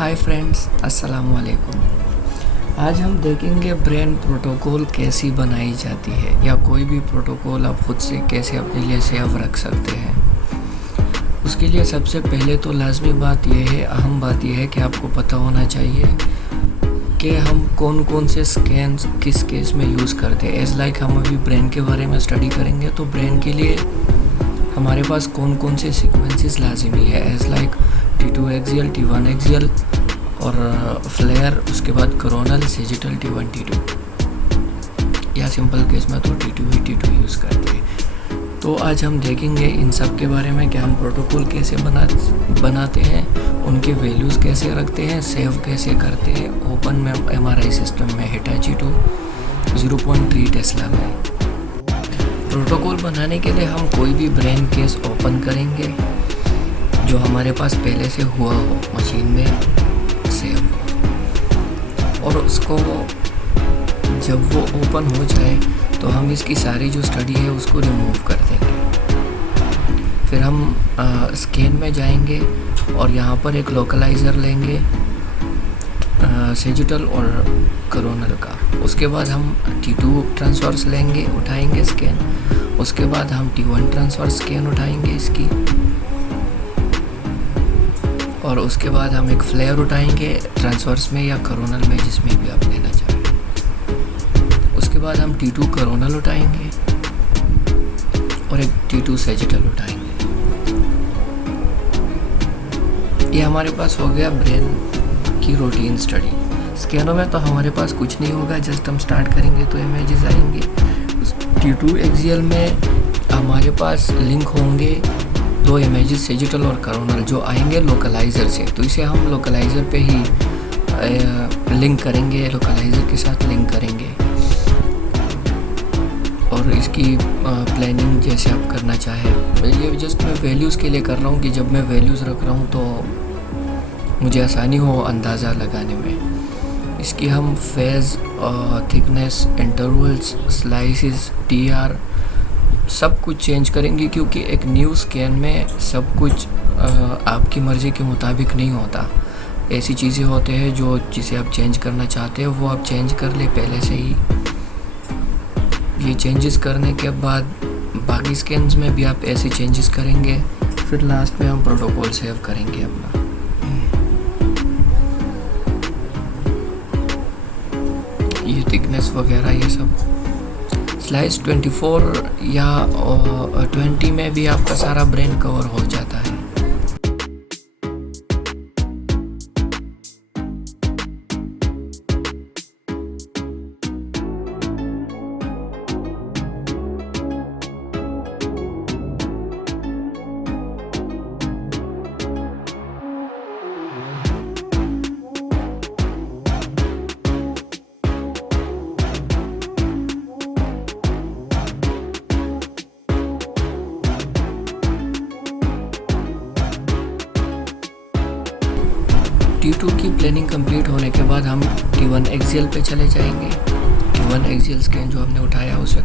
Hi friends, अस्सलाम वालेकुम। आज हम देखेंगे ब्रेन प्रोटोकॉल कैसी बनाई जाती है या कोई भी प्रोटोकॉल आप खुद से कैसे अपने लिए सेव रख सकते हैं। उसके लिए सबसे पहले तो लाजमी बात यह है, अहम बात यह है कि आपको पता होना चाहिए कि हम कौन कौन से स्कैन किस केस में यूज़ करते हैं। एज लाइक हम अभी ब्रेन के बारे में स्टडी करेंगे तो ब्रेन के लिए हमारे पास कौन कौन से सीक्वेंसेस लाजिमी है। As like T2 axial, T1 axial और फ्लेयर, उसके बाद कोरोनल, सेजिटल, T1 T2 या सिंपल केस में तो T2 यूज़ करते हैं। तो आज हम देखेंगे इन सब के बारे में कि हम प्रोटोकॉल कैसे बनाते हैं, उनके वैल्यूज़ कैसे रखते हैं, सेव कैसे करते हैं। ओपन में MRI सिस्टम में हिटाची 2 0.3 टेस्ला में। प्रोटोकॉल बनाने के लिए हम कोई भी ब्रेन केस ओपन करेंगे जो हमारे पास पहले से हुआ हो मशीन में सेव, और उसको जब वो ओपन हो जाए तो हम इसकी सारी जो स्टडी है उसको रिमूव कर देंगे। फिर हम स्कैन में जाएंगे और यहाँ पर एक लोकलाइज़र लेंगे सेजिटल और कोरोनल का। उसके बाद हम T2 ट्रांसवर्स लेंगे, उठाएंगे स्कैन। उसके बाद हम T1 ट्रांसफर स्कैन उठाएंगे इसकी, और उसके बाद हम एक फ्लेयर उठाएंगे ट्रांसवर्स में या कोरोनल में, जिसमें भी आप लेना चाहें। उसके बाद हम T2 कोरोनल उठाएंगे और एक T2 सेजिटल उठाएंगे। ये हमारे पास हो गया ब्रेन की रूटीन स्टडी। स्कैनों में तो हमारे पास कुछ नहीं होगा, जस्ट हम स्टार्ट करेंगे तो इमेजेस आएंगे। T2 एक्सियल में हमारे पास लिंक होंगे 2 इमेजेस सेजिटल और कोरोनल जो आएंगे लोकलाइज़र से। तो इसे हम लोकलाइज़र पे ही लिंक करेंगे, लोकलाइज़र के साथ लिंक करेंगे। और इसकी प्लानिंग जैसे आप करना चाहें, ये जस्ट मैं वैल्यूज़ के लिए कर रहा हूँ कि जब मैं वैल्यूज़ रख रहा हूँ तो मुझे आसानी हो अंदाज़ा लगाने में। इसकी हम phase, thickness, intervals, slices, TR सब कुछ चेंज करेंगे, क्योंकि एक न्यू स्कैन में सब कुछ आपकी मर्ज़ी के मुताबिक नहीं होता। ऐसी चीज़ें होते हैं जो जिसे आप चेंज करना चाहते हो वो आप चेंज कर ले पहले से ही। ये चेंजेस करने के बाद बाकी स्कैन्स में भी आप ऐसे चेंजेस करेंगे। फिर लास्ट में हम प्रोटोकॉल सेव करेंगे अपना। ये थिकनेस वगैरह ये सब स्लाइस 24 या 20 में भी आपका सारा ब्रेन कवर हो जाता है। T2 की प्लानिंग कंप्लीट होने के बाद हम T1 एक्सियल पे चले जाएंगे। T1 एक्सियल स्कैन जो हमने उठाया उसे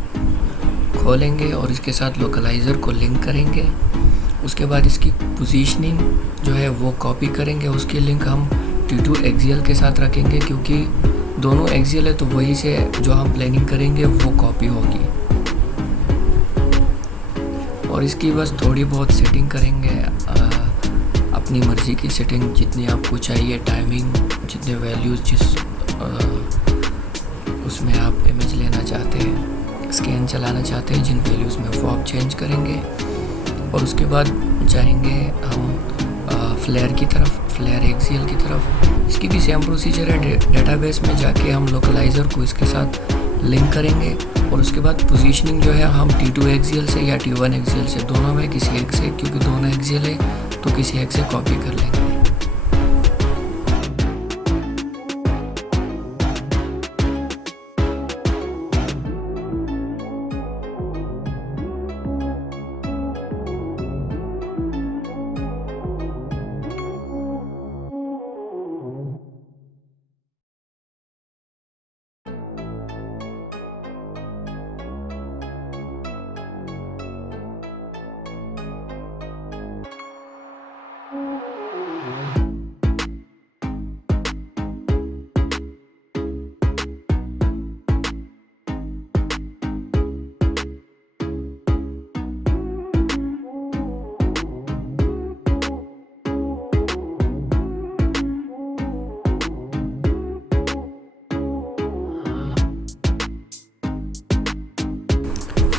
खोलेंगे और इसके साथ लोकलाइज़र को लिंक करेंगे। उसके बाद इसकी पोजीशनिंग जो है वो कॉपी करेंगे, उसकी लिंक हम T2 एक्सियल के साथ रखेंगे, क्योंकि दोनों एक्सियल है तो वही से जो हम प्लानिंग करेंगे वो कॉपी होगी। और इसकी बस थोड़ी बहुत सेटिंग करेंगे, अपनी मर्ज़ी की सेटिंग जितनी आपको चाहिए, टाइमिंग, जितने वैल्यूज़ जिस उसमें आप इमेज लेना चाहते हैं, स्कैन चलाना चाहते हैं, जिन वैल्यूज़ में वो आप चेंज करेंगे। और उसके बाद जाएंगे हम फ्लेयर की तरफ, फ्लेयर एक्सियल की तरफ। इसकी भी सेम प्रोसीजर है, डेटाबेस में जाके हम लोकलाइज़र को इसके साथ लिंक करेंगे। और उसके बाद पोजीशनिंग जो है हम T2 एक्सियल से या T1 एक्सियल से, दोनों में किसी एक से, क्योंकि दोनों एक्सियल है तो किसी एक से कॉपी कर लेंगे।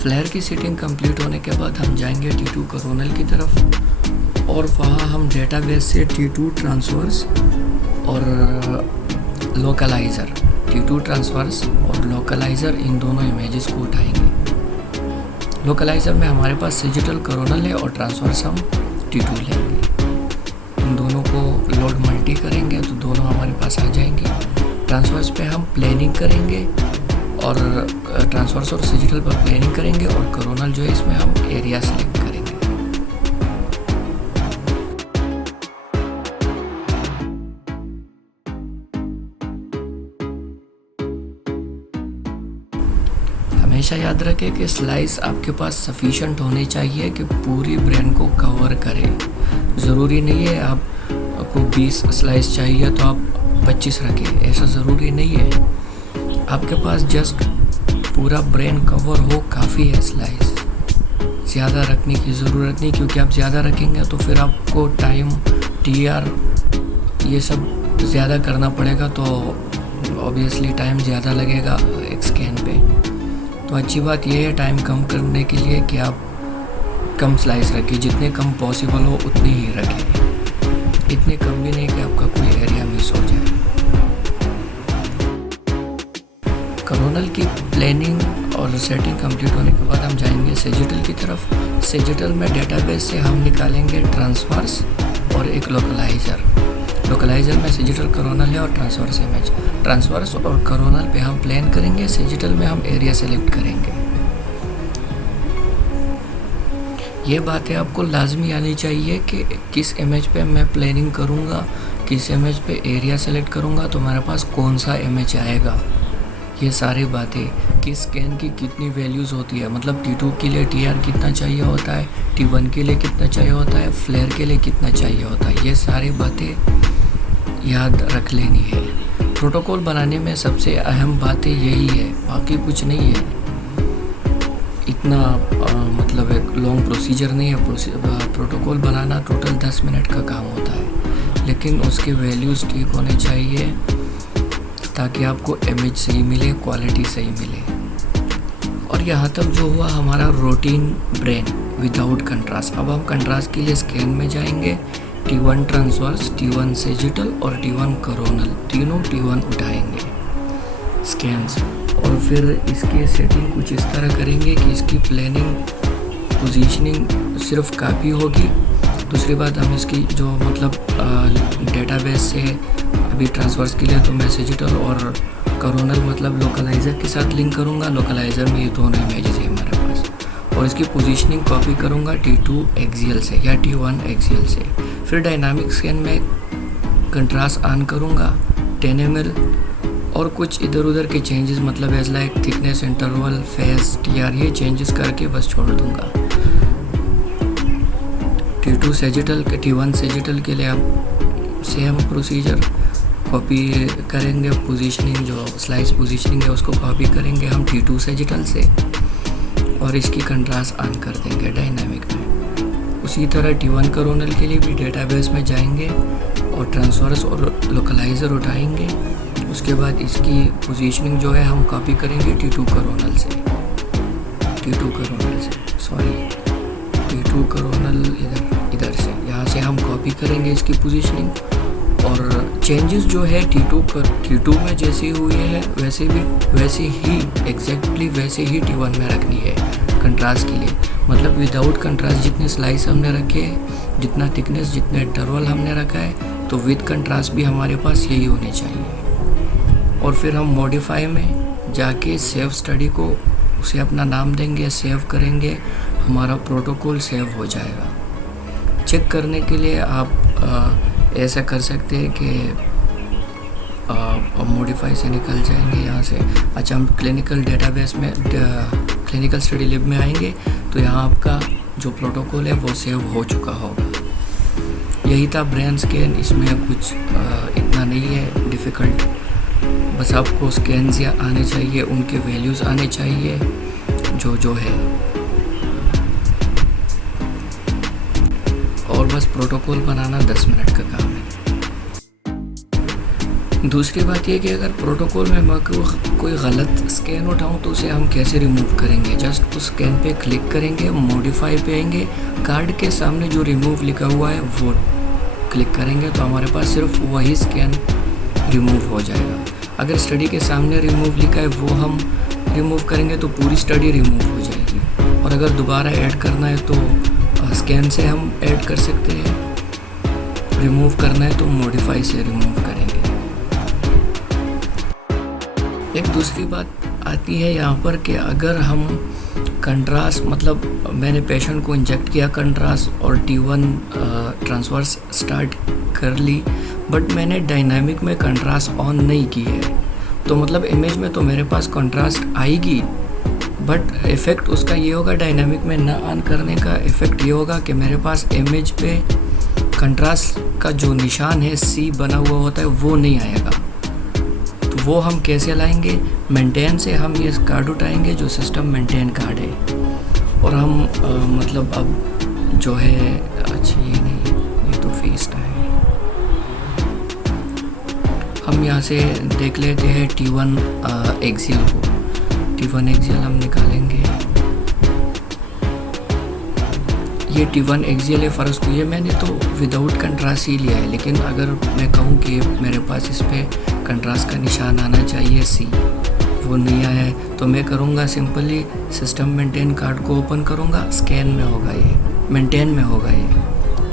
फ्लेयर की सेटिंग कंप्लीट होने के बाद हम जाएंगे T2 कोरोनल की तरफ और वहाँ हम डेटाबेस से T2 ट्रांसफर्स और लोकलाइज़र T2 ट्रांसफर्स और लोकलाइज़र इन दोनों इमेजेस को उठाएंगे। लोकलाइज़र में हमारे पास डिजिटल कोरोनल है और ट्रांसफर्स हम T2 लेंगे। इन दोनों को लोड मल्टी करेंगे तो दोनों हमारे पास आ जाएंगे। ट्रांसफर्स पे हम प्लानिंग करेंगे और ट्रांसफर्स और डिजिटल पर प्लानिंग करेंगे और कोरोनल जो है इसमें हम एरिया सेलेक्ट करेंगे। हमेशा याद रखें कि स्लाइस आपके पास सफिशेंट होने चाहिए कि पूरी ब्रेन को कवर करे। ज़रूरी नहीं है आपको 20 स्लाइस चाहिए तो आप 25 रखें, ऐसा ज़रूरी नहीं है। आपके पास जस्ट पूरा ब्रेन कवर हो काफ़ी है स्लाइस, ज़्यादा रखने की ज़रूरत नहीं, क्योंकि आप ज़्यादा रखेंगे तो फिर आपको टाइम TR ये सब ज़्यादा करना पड़ेगा, तो ऑब्वियसली टाइम ज़्यादा लगेगा एक स्कैन पे। तो अच्छी बात यह है टाइम कम करने के लिए कि आप कम स्लाइस रखें, जितने कम पॉसिबल हो उतने ही रखें, इतने कम भी नहीं कि आपका कोई एरिया मिस हो जाए। कोरोनल की प्लानिंग और सेटिंग कंप्लीट होने के बाद हम जाएंगे सेजिटल की तरफ। सेजिटल में डेटाबेस से हम निकालेंगे ट्रांसफर्स और एक लोकलाइज़र। लोकलाइज़र में सेजिटल कोरोनल है और ट्रांसफर्स इमेज। ट्रांसफर्स और कोरोनल पे हम प्लान करेंगे, सेजिटल में हम एरिया सेलेक्ट करेंगे। ये बातें आपको लाजमी आनी चाहिए कि किस इमेज पे मैं प्लानिंग करूँगा, किस इमेज पे एरिया सेलेक्ट करूँगा तो मेरे पास कौन सा इमेज आएगा। ये सारी बातें कि स्कैन की कितनी वैल्यूज़ होती है, मतलब T2 के लिए TR कितना चाहिए होता है, T1 के लिए कितना चाहिए होता है, फ्लेयर के लिए कितना चाहिए होता है, ये सारी बातें याद रख लेनी है। प्रोटोकॉल बनाने में सबसे अहम बातें यही है, बाकी कुछ नहीं है। इतना मतलब एक लॉन्ग प्रोसीजर नहीं है। प्रोटोकॉल बनाना टोटल 10 मिनट का काम होता है, लेकिन उसके वैल्यूज़ ठीक होने चाहिए ताकि आपको इमेज सही मिले, क्वालिटी सही मिले। और यहाँ तक जो हुआ हमारा रूटीन ब्रेन विदाउट कंट्रास्ट। अब हम कंट्रास्ट के लिए स्कैन में जाएंगे। T1 ट्रांसवर्स, T1 सेजिटल और T1 कोरोनल, तीनों T1 उठाएंगे स्कैन्स और फिर इसकी सेटिंग कुछ इस तरह करेंगे कि इसकी प्लानिंग पोजीशनिंग सिर्फ काफ़ी होगी। दूसरी बात हम इसकी जो मतलब डेटाबेस से अभी ट्रांसफर्स के लिए तो मैं सेजिटल और कोरोनल मतलब लोकलाइज़र के साथ लिंक करूँगा। लोकलाइज़र में ये दोनों इमेजेस है हमारे पास और इसकी पोजीशनिंग कॉपी करूँगा T2 एक्सियल से या T1 एक्सियल से। फिर डायनामिक स्कैन में कंट्रास्ट ऑन करूँगा 10 ml और कुछ इधर उधर के चेंजेस मतलब as like thickness, interval, phase, TR ये चेंजेस करके बस छोड़ दूँगा। T2 सेजिटल के T1 सेजिटल के लिए आप सेम प्रोसीजर कॉपी करेंगे। पोजीशनिंग जो स्लाइस पोजीशनिंग है उसको कॉपी करेंगे हम T2 सेजिटल से और इसकी कंट्रास्ट ऑन कर देंगे डायनामिक में। उसी तरह T1 कोरोनल के लिए भी डेटाबेस में जाएंगे और ट्रांसफर्स और लोकलाइज़र उठाएंगे। उसके बाद इसकी पोजीशनिंग जो है हम कॉपी करेंगे T2 कोरोनल से, T2 कोरोनल इधर से, यहाँ से हम कॉपी करेंगे इसकी पोजीशनिंग। और चेंजेस जो है T2 में जैसे हुए हैं वैसे ही एग्जैक्टली वैसे ही T1 में रखनी है कंट्रास्ट के लिए। मतलब विदाउट कंट्रास्ट जितने स्लाइस हमने रखे हैं, जितना थिकनेस, जितना इंटरवल हमने रखा है, तो विद कंट्रास्ट भी हमारे पास यही होने चाहिए। और फिर हम मॉडिफाई में जाके सेव स्टडी को उसे अपना नाम देंगे, सेव करेंगे, हमारा प्रोटोकॉल सेव हो जाएगा। चेक करने के लिए आप ऐसा कर सकते हैं कि मॉडिफाई से निकल जाएंगे यहाँ से। अच्छा, हम क्लिनिकल डेटाबेस में क्लिनिकल स्टडी लिब में आएंगे तो यहाँ आपका जो प्रोटोकॉल है वो सेव हो चुका होगा। यही था ब्रेन स्कैन, इसमें कुछ इतना नहीं है डिफ़िकल्ट, बस आपको स्कैन्स आने चाहिए, उनके वैल्यूज़ आने चाहिए जो है, और बस प्रोटोकॉल बनाना 10 मिनट का काम है। दूसरी बात ये कि अगर प्रोटोकॉल में मैं कोई गलत स्कैन उठाऊं तो उसे हम कैसे रिमूव करेंगे। जस्ट उस स्कैन पे क्लिक करेंगे, मॉडिफाई पे आएंगे, कार्ड के सामने जो रिमूव लिखा हुआ है वो क्लिक करेंगे तो हमारे पास सिर्फ वही स्कैन रिमूव हो जाएगा। अगर स्टडी के सामने रिमूव लिखा है वो हम रिमूव करेंगे तो पूरी स्टडी रिमूव हो जाएगी। और अगर दोबारा ऐड करना है तो स्कैन से हम ऐड कर सकते हैं, रिमूव करना है तो मॉडिफाई से रिमूव करेंगे। एक दूसरी बात आती है यहाँ पर कि अगर हम कंट्रास्ट, मतलब मैंने पेशेंट को इंजेक्ट किया कंट्रास्ट और T1 ट्रांसवर्स स्टार्ट कर ली, बट मैंने डायनामिक में कंट्रास्ट ऑन नहीं की है, तो मतलब इमेज में तो मेरे पास कंट्रास्ट आएगी, बट इफ़ेक्ट उसका ये होगा, डायनामिक में ना ऑन करने का इफ़ेक्ट ये होगा कि मेरे पास इमेज पे कंट्रास्ट का जो निशान है C बना हुआ होता है वो नहीं आएगा। तो वो हम कैसे लाएंगे? मेंटेन से हम ये कार्ड उठाएंगे जो सिस्टम मेंटेन कार्ड है, और हम मतलब अब जो है, अच्छा ये नहीं, ये तो फीस्ट है। हम यहाँ से देख लेते हैं T1 एक्सियल को। T1 एक्सियल हम निकालेंगे, ये T1 एक्सियल है। फ़र्ज़ को ये मैंने तो विदाउट कंट्रास्ट ही लिया है, लेकिन अगर मैं कहूँ कि मेरे पास इस पर कंट्रास्ट का निशान आना चाहिए C, वो नहीं आया है, तो मैं करूँगा सिंपली सिस्टम मेंटेन कार्ड को ओपन करूँगा, स्कैन में होगा ये, मेंटेन में होगा ये,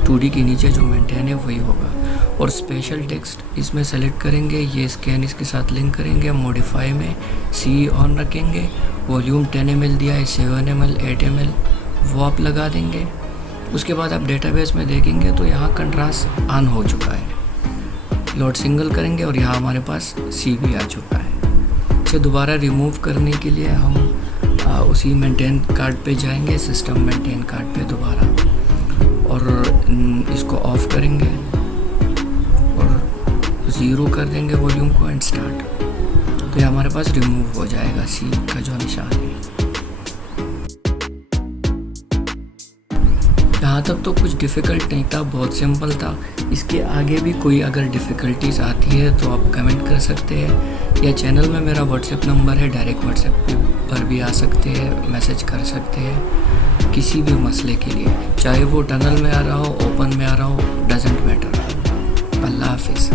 2D के नीचे जो मेंटेन है वही होगा, और स्पेशल टेक्स्ट इसमें सेलेक्ट करेंगे, ये स्कैन इसके साथ लिंक करेंगे, मॉडिफाई में C ऑन रखेंगे, वॉल्यूम 10 ml दिया है, 7 ml 8 ml वो आप लगा देंगे। उसके बाद आप डेटाबेस में देखेंगे तो यहाँ कंट्रास्ट ऑन हो चुका है, लोड सिंगल करेंगे और यहाँ हमारे पास C भी आ चुका है। इसे दोबारा रिमूव करने के लिए हम उसी मेंटेन कार्ड पे जाएंगे, सिस्टम मेंटेन कार्ड पे दोबारा, और इसको ऑफ करेंगे और 0 कर देंगे वॉल्यूम को एंड स्टार्ट, तो ये हमारे पास रिमूव हो जाएगा C का जो निशान है। यहाँ तक तो कुछ डिफ़िकल्ट नहीं था, बहुत सिंपल था। इसके आगे भी कोई अगर डिफ़िकल्टीज आती है तो आप कमेंट कर सकते हैं, या चैनल में मेरा व्हाट्सएप नंबर है, डायरेक्ट व्हाट्सएप पर भी आ सकते हैं, मैसेज कर सकते हैं किसी भी मसले के लिए, चाहे वो टनल में आ रहा हो, ओपन में आ रहा हो, डजेंट मैटर। अल्लाह हाफिज़।